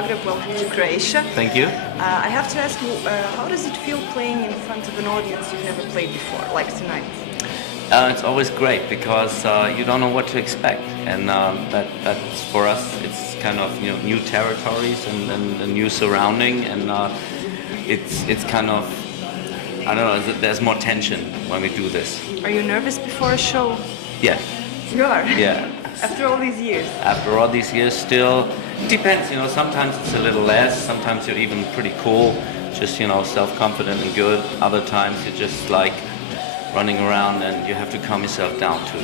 Zagreb, welcome to Croatia. Thank you. I have to ask you, how does it feel playing in front of an audience you've never played before, like tonight? It's always great because you don't know what to expect, and that's for us. It's kind of new territories and a new surrounding, and it's kind of, I don't know. There's more tension when we do this. Are you nervous before a show? Yeah. You are. Yeah. After all these years. After all these years, still depends. Sometimes it's a little less. Sometimes you're even pretty cool, just self-confident and good. Other times you're just like running around and you have to calm yourself down to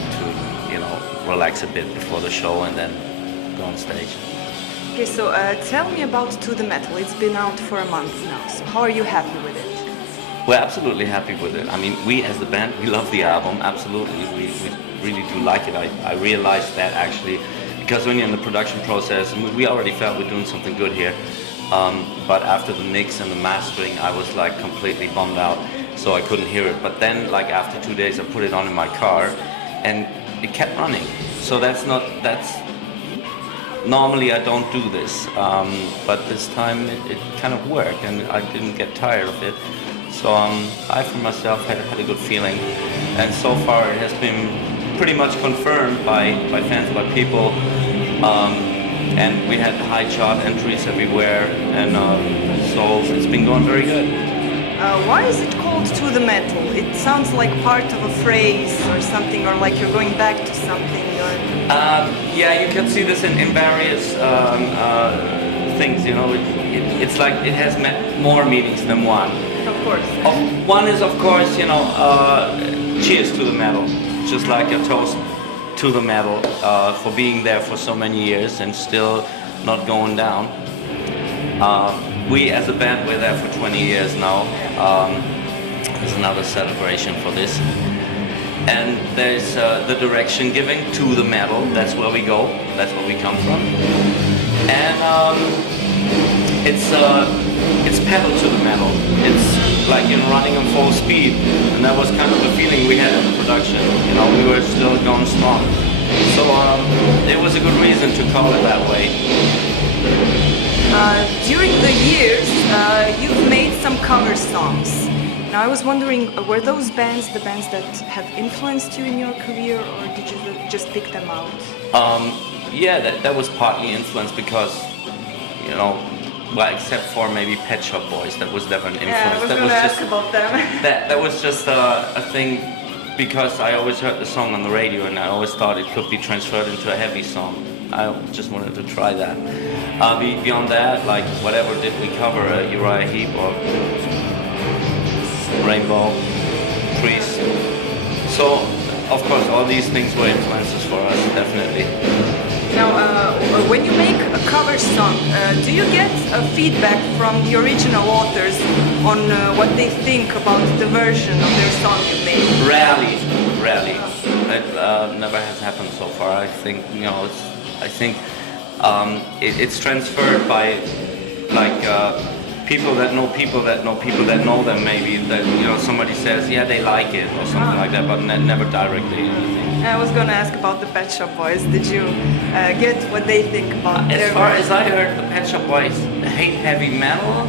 relax a bit before the show and then go on stage. Okay, so tell me about To The Metal. It's been out for a month now, so how are you happy with it? We're absolutely happy with it. I mean, we as the band, we love the album, absolutely. We really do like it. I realized that actually, because when you're in the production process, we already felt we're doing something good here. But after the mix and the mastering, I was like completely bummed out, so I couldn't hear it. But then, like after 2 days, I put it on in my car, and it kept running. So normally I don't do this, but this time it kind of worked, and I didn't get tired of it. So I, for myself, had a good feeling, and so far it has been pretty much confirmed by fans, by people, and we had high chart entries everywhere, and so it's been going very good. Why is it called To The Metal? It sounds like part of a phrase or something, or like you're going back to something. Yeah, you can see this in various things. It's like it has more meanings than one. Of course. One is, of course, cheers to the metal. Just like a toast to the metal for being there for so many years and still not going down. We as a band, we're there for 20 years now. There's another celebration for this. And there's the direction giving to the metal. That's where we go. That's where we come from. And it's pedal to the metal. It's like running on full speed, and that was kind of the feeling we had in the production. We were still going strong. So it was a good reason to call it that way. During the years, you've made some cover songs. Now I was wondering, were those bands the bands that have influenced you in your career, or did you just pick them out? Yeah, that was partly influenced because, well, except for maybe Pet Shop Boys, that was never an influence. Yeah, I was going to ask about them. that was just a thing because I always heard the song on the radio and I always thought it could be transferred into a heavy song. I just wanted to try that. Beyond that, like whatever did we cover, Uriah Heep or Rainbow, Priest. So, of course, all these things were influences for us, definitely. Now, when you make a cover song, do you get feedback from the original authors on what they think about the version of their song you made? Rarely. It never has happened so far. I think, it's transferred by like people that know people that know people that know them. Maybe that somebody says, yeah, they like it or something like that, but never directly anything. I was going to ask about the Pet Shop Boys. Did you get what they think about their As far as I heard, the Pet Shop Boys hate heavy metal,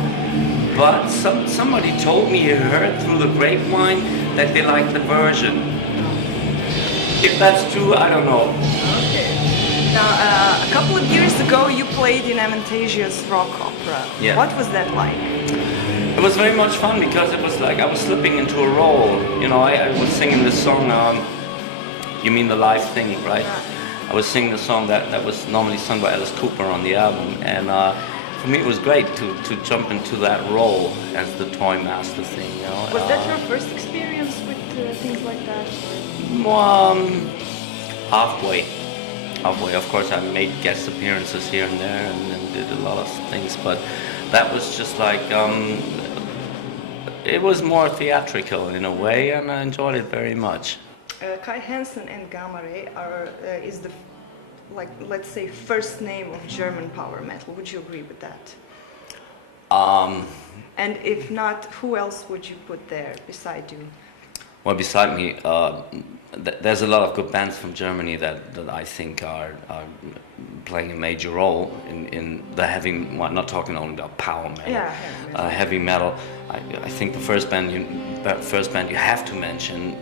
but somebody told me he heard through the grapevine that they like the version. If that's true, I don't know. Okay. Now, a couple of years ago, you played in Amantasia's rock opera. Yeah. What was that like? It was very much fun because it was like I was slipping into a role. I was singing this song. You mean the live thing, right? I was singing the song that was normally sung by Alice Cooper on the album, and for me it was great to jump into that role as the toy master thing. Was that your first experience with things like that? Halfway. Of course, I made guest appearances here and there and did a lot of things, but that was just like it was more theatrical in a way, and I enjoyed it very much. Kai Hansen and Gamma Ray is the, let's say, first name of German power metal. Would you agree with that? And if not, who else would you put there beside you? Well, beside me, there's a lot of good bands from Germany that I think are playing a major role in the heavy. Well, not talking only about power metal. Yeah, heavy metal. I think the first band you have to mention,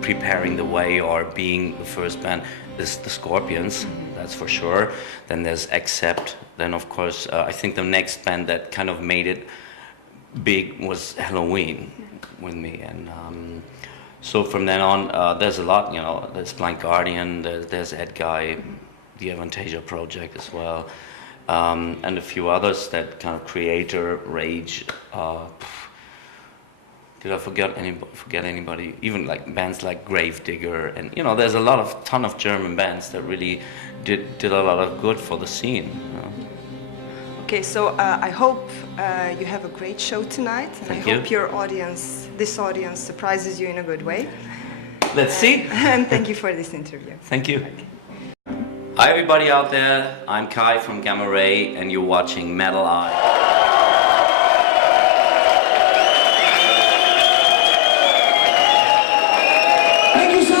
preparing the way or being the first band, is the Scorpions. That's for sure. Then there's Accept. Then of course I think the next band that kind of made it big was Halloween with me, and so from then on there's a lot, you know. There's Blind Guardian, there's Ed Guy, the Avantasia Project as well, and a few others that kind of Creator, Rage. Did I forget anybody? Even like bands like Gravedigger, and you know, there's a ton of German bands that really did a lot of good for the scene. You know? Okay, so I hope you have a great show tonight, and Thank I you. hope this audience surprises you in a good way. Let's see. And thank you for this interview. Thank you. Hi everybody out there, I'm Kai from Gamma Ray, and you're watching Metal Eye. Thank you so